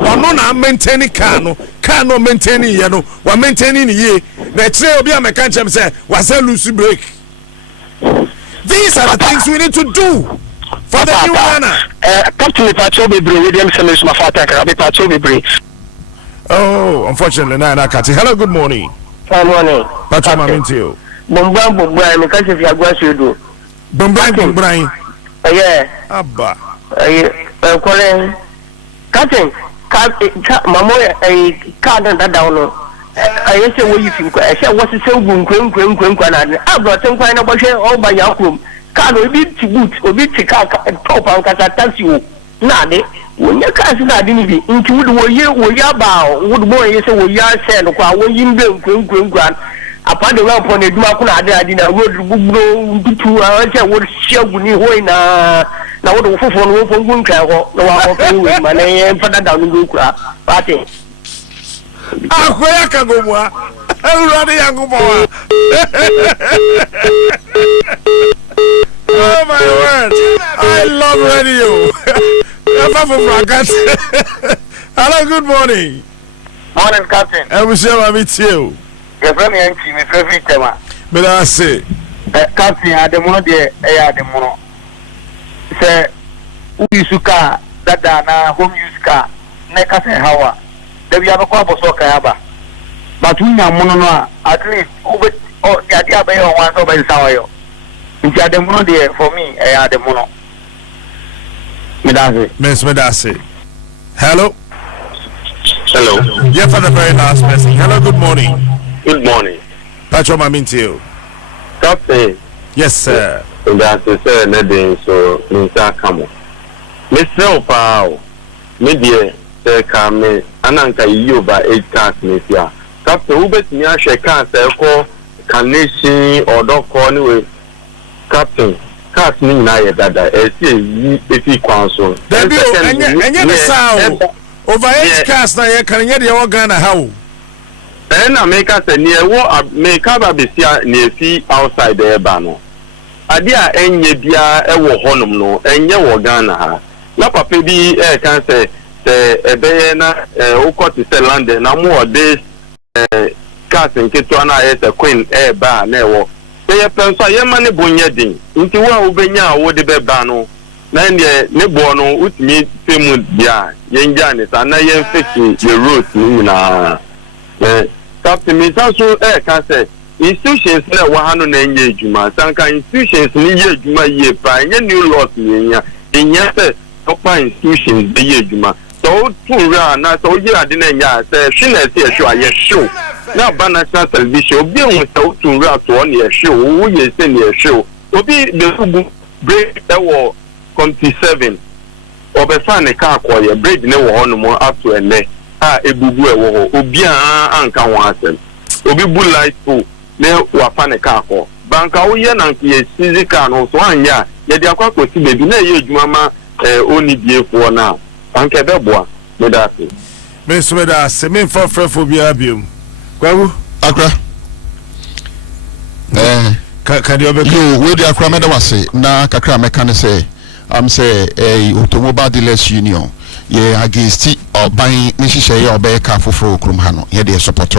or no na maintaining car no maintaining ye no wa maintaining ye na tire obi amekanche say was a loose brake. These are the things we need to do for the new Ghana. Captain Pacho Bebre William Semis Mafata Karabi Pacho Bebre. Oh, unfortunately na Kati. Hello, good morning. Good morning. Pacho Mamintio. Bombran me kanche fi agwa sudo. Bombran. Yeah. Abba. Kole Captain mamo car that down no. I say wo yifi ko I say what is say gun kwen na abro ten kwan na bo hwe o ba yakrom car no bi ti boot obi ti car top an kasa taxi wo na de wonya car si na de ni bi nti wo ya ba wo bo ye say wo ya sell ko wo yimbe kwen apa de wa pon eduma ko na ade na road buburo ntutu a say wo shagu ni hoi na wo do fofo no wo fongun kan ho na wa ko kan we ma na ye fada da no kura pati akoya kagomwa urade yangumo. Oh my word, I love radio. Hello, good morning. Morning, Captain. I will share my meet you. Your friend and team is very tema. But I say, Captain, Adom 106.3. Say, who use car that na home use car? Neka say how? There have a couple of Kayaba. But we are mono at least over or the idea by one over the Sawayo. If you are the mono there for me, I are the mono. Miss Medase. Hello. Hello. Yeah, for the very last person. Hello, good morning. Good morning. Pacho Mamintio. Captain. Yes, sir. That's sir, Nedin, so Mr. Camo. Mr. Opao, media, sir, come, Ananka, you by 8 cars, Mr. Captain Ubet Niasha can't say, Carnation or dog anyway. Captain, cars mean I that if he counsel. And the sound over 8 cars now, you can get your organ how. And I make us a near war, make up a bisia near fee outside the Ebano. Adia enye bia ewo honum no enye wo Ghana ha na papa bi kan say ebeye na ukoti se land na mo de cars nketo na ye se queen ba na ewo ye penso ye ma ne bonye din nti wa obenya wo de be ba no na ne bo no utimi femu dia ye nja ne sa na ye fix the road ni na captain me so kan say institutions na wahano na enye ejuma sanka institutions ni ye ejuma ye pa enye new laws ni enya se opa institutions de ye ejuma so tura na so ye ade na enya se hwena se ehwo aye show na ba national television obi ehun so tura to na ye show wo ye se na ye show obi de fugu break ewo 27 obefa ne ka akoye break ne wo hono mo up to ene a ebubu ewo obi an anka won asem obi bu light pool ne wafane ka akọ banka wo ye na ye physical no so anya ye de akwa ko si baby na ye adwuma ma oni biefo na banka be boa me da se me so me da se me for bia biom kwawu akra ka de obeka yo we de akra me da wase na kakra me kan say am say automobile dealers union ye against oban ni hihye ye obeka foforo okrum ha no ye de support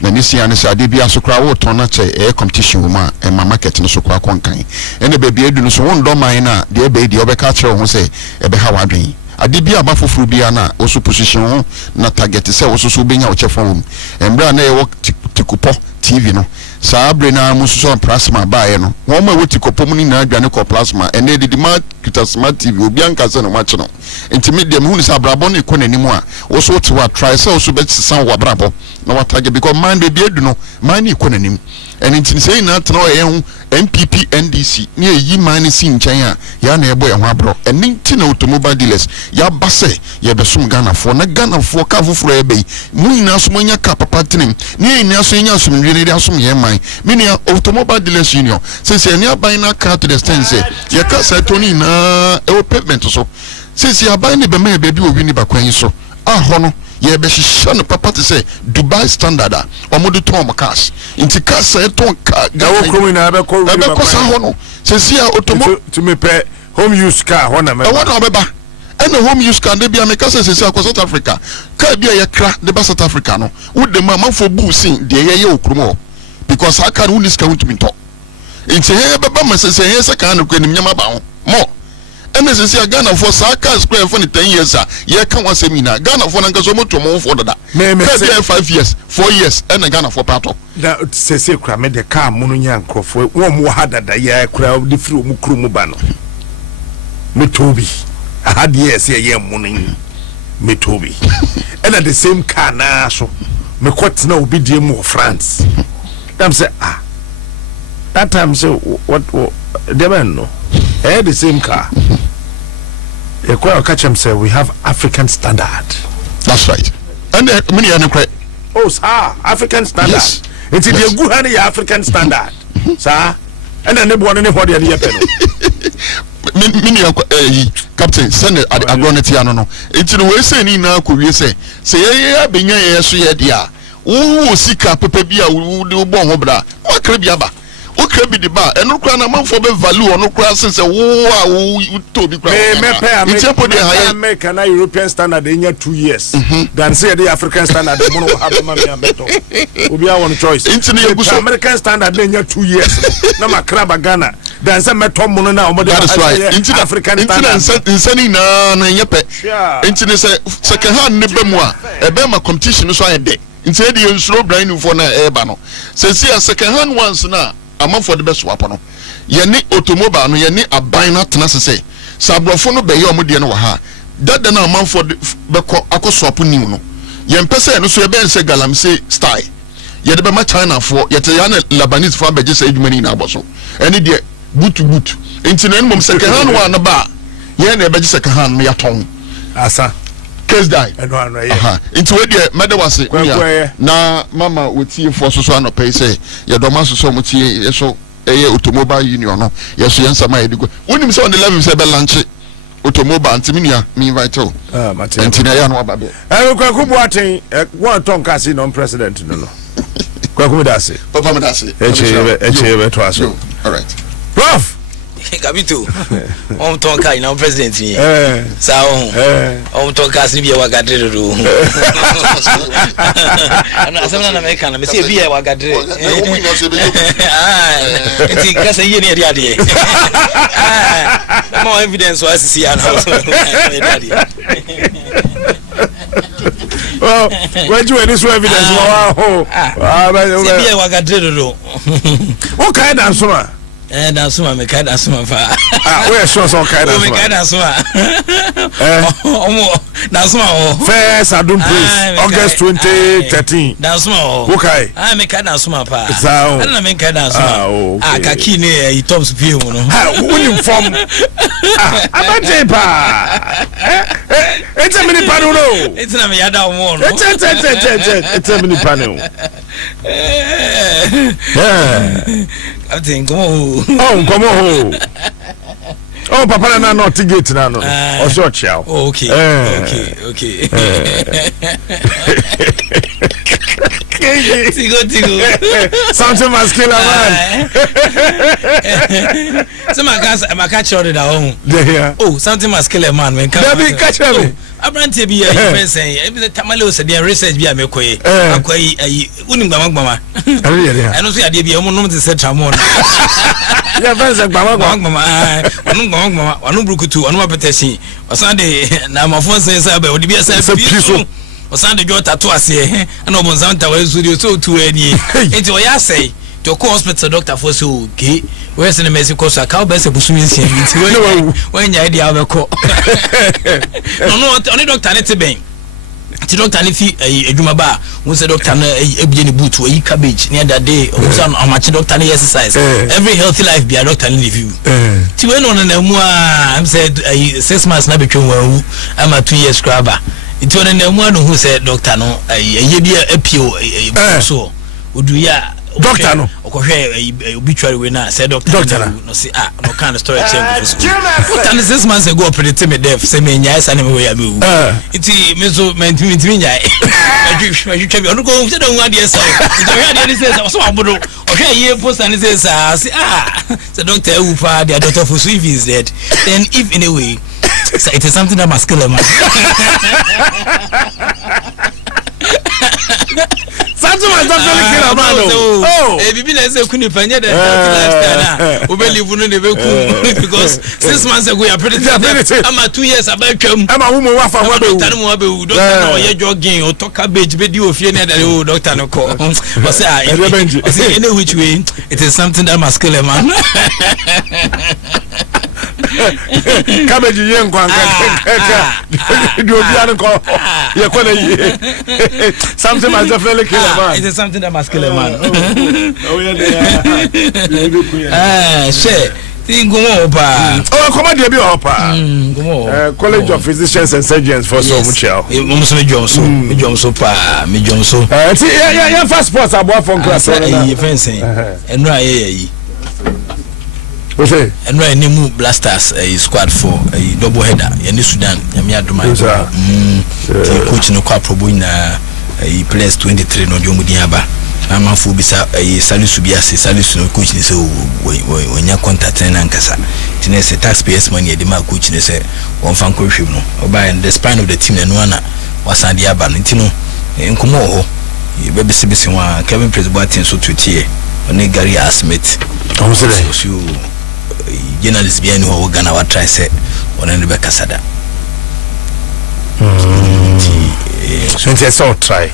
na ni sia ne sa de bia so kra wo ton na che competition ma market no so kra konkan ene be bia edu no so won do man na de be de obeka kire ho say ebe ha wadwen ade bia ba foforo bia na o so position ho na target say o so benya o chefon embra na ye wo tikupo TV no sabre na mususo plasma bae no won ma woti kopom ni na adwane ko plasma ene de ma kita smart TV obi anka se no mache no ntimi de hu ni sabrabo no iko nanimu a wo so ti wa try se wo so be san wa brabo na watage because man be bi edu no man ni iko nanim ene ntini sei na tena ye hu MPP NDC ni eyi man ni si nchen a ya na ebo ye ho abro ene ntina automobile dealers ya base ye be sum Ghana for na Ghana for ka foforo ye be mu ina so nya ka papa tinim ni ina so nya so nwire de asom ye man mini automobile dealers union say any aban na car to the stand say ye ka say toni na e pavement so say aban ni be ma be bi owi ni bakwan so ahono ye be hihye no papa to say Dubai standard omodu ton cars inti car say ton car ga wo krom na be ko sa hono say automobile to me pay home use car hona me what obeba and the home use car they be America say South Africa car bia ye kra de ba South Africa no wo de ma for busin de ye okromo because I can unis count me talk inti he beba ma say he say kan ko nim nyama ba ho mo ene say Ghana for Saka square for 10 years ye kan wa semina Ghana for nka so moto mo for dada me 5 years 4 years ene Ghana for pato da say kra me de car mu no nya nkrofo wo mo ha dada ye kra de firi mu kru mu ba no metobi had yes ye mu no metobi and at the same car na so me kwat na obi die mu France them say that time say what they man no the same car e kwa catch him say we have African standard. That's right. And many are quite African standard. Yes. It's the good honey African standard. Sir, and then they want anybody at the mini captain send agoneti ano no enti no we say ni na ko wie say ye benya ye so ye dia wo sika pepe bia wo de bo ho bra wo kra bia ba wo kra bi de ba eno kra na manfo be value ono kra se wo a wo to bi kra me American na European standard in 2 years than say the African standard mo no have ma me abeto obi a one choice the American standard in 2 years na makraba Ghana than say meto mo no na o de African standard insani na nyepe intini say second hand ne be mu a e be ma competition so ayede intini de nsuro brand for na e ba no say second hand ones na among for the best swap no ye ni automobile no ye ni aban na tena se sabrofo no be ye omo de no wa ha dada na among for be ko akoswap nim no ye mpese no so ye be nse galamse style ye de be ma China for ye te ya na Lebanese for be je say adwumani na aboso eni de butu intini en mom second hand one na ba ye na be je second hand me ya ton asa case die into we dey medawase na mama wotie for so no pay say ye do ma so mutie ye so eye automobile union no ye so ye nsama ye digo wonim say on the level say be launch automobile antimia me invite o antimia ya no ababe kwaku buaten one ton kasi non president no kwaku me dase papa me dase eche to aso all right prof Kabito on ton ka ina president ni sa on ton ka si bi wa gadre do ana asema na America na me se bi wa gadre enti ka se yeni ade ade mo evidence wa sisi ana where do any evidence se bi wa gadre do o kai dan so ma Dansuma me kai dansuma fa. Where sure so kai dansuma. Me kai dansuma. Dansuma o. First Adom Praise August 2013. Dansuma o. Okay. Me kai dansuma pa. Ana me kai dansuma. Kaki ne e top speed mu no. Unim form. Abaje pa. It's a mini panel no. It's na me yada o mo no. It's a mini panel. Captain, come on. Come on. Oh, Papa, na not to get na no. Oh, short chow. Okay. Tigo. Something must kill a man. So my catch order at home. Yeah. Oh, something must kill a man when come. Catch him. Abrante bi ya say every tamale say their research bi amekoye akwai unim gbamagba eno so ya de bi o no se tramon ya fansa gbamagba wanu brukutu wanu mapetesi osande na mafo say say ba odi bi say piso osande jota to ase na obonzam ta wa studio so tu eni enti o ya say to call hospital doctor for so okay where's the Mexico so ka be se busumi nsia nti when ya dia abeko no only doctor ne teben ti doctor ne fi adwuma ba won se doctor na ebie ne boot yi cabbage near that day won say amachi doctor ne exercise every healthy life be a doctor ne review ti we no na mu a am said 6 months na betwe wan ama 2 years scrubber ti we na mu no who say doctor no ye bia apio so odu ya doctor no okohwe obituary we na say doctor no say no kind of story change for doctor 6 months ago predict me death say me nya esa na me we ya me iti me so mentimi nya ajutwa bi onu ko say don ade esa iti we ade say so abodo ohwe ye post and say say doctor e ufa the doctor for if is dead then if in a way so it is something that must kill a man. Something must definitely kill a man. Bibi na say kuni panya the lifestyle we believe no dey be cool because 6 months ago you pretty ama 2 years abetwam ama wo mo wa fa doctor no wa be doctor na ye jogging o to cabbage be di ofie na the doctor no call o say any which way it is something that must kill a man. Cabbage yen kwan do bia no ko ye ko na ye something must definitely kill a man. It is something that must kill a man. Share Ngomo pa. Come on, there be opa. College of Physicians and Surgeons for so much. Me Johnson pa. Yeah, fast sports about from class. Fencing. And right here. Okay. And right name Blasters squad for a double header in Sudan. Yamia Duma. Coach no kwa probo na players 23 no Jomudiaba. Ama fu bisa Salisu biase Salisu no coach ni say when ya contact na nkasa tine say taxpayers money de ma coach ni say won fan ko hwem no oba in the spine of the team na na wasande aba no ntino nkomo ho be bisi wa Kevin Presbyterian so tweetie oni Gary Asmith so journalist bi ani ho Ghana wa try say wona ne be kasada Since so try.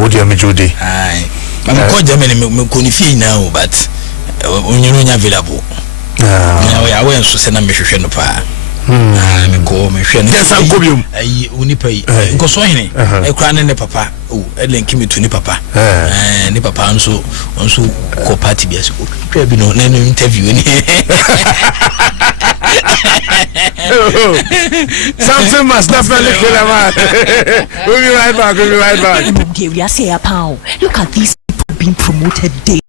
Would you Judy? I'm called Germany me konifie now but onye available. I went to send me hwehwe no pa. Me go me hwe no. Yes, Ankobium. Unipa yi. Nko so hene. E kra ne papa. Oh, e link me to ni papa. Ni papa nso ko party bi aso. Twa bi no na interview ni. Something must definitely kill a man. We'll be right back. Look at these people being promoted day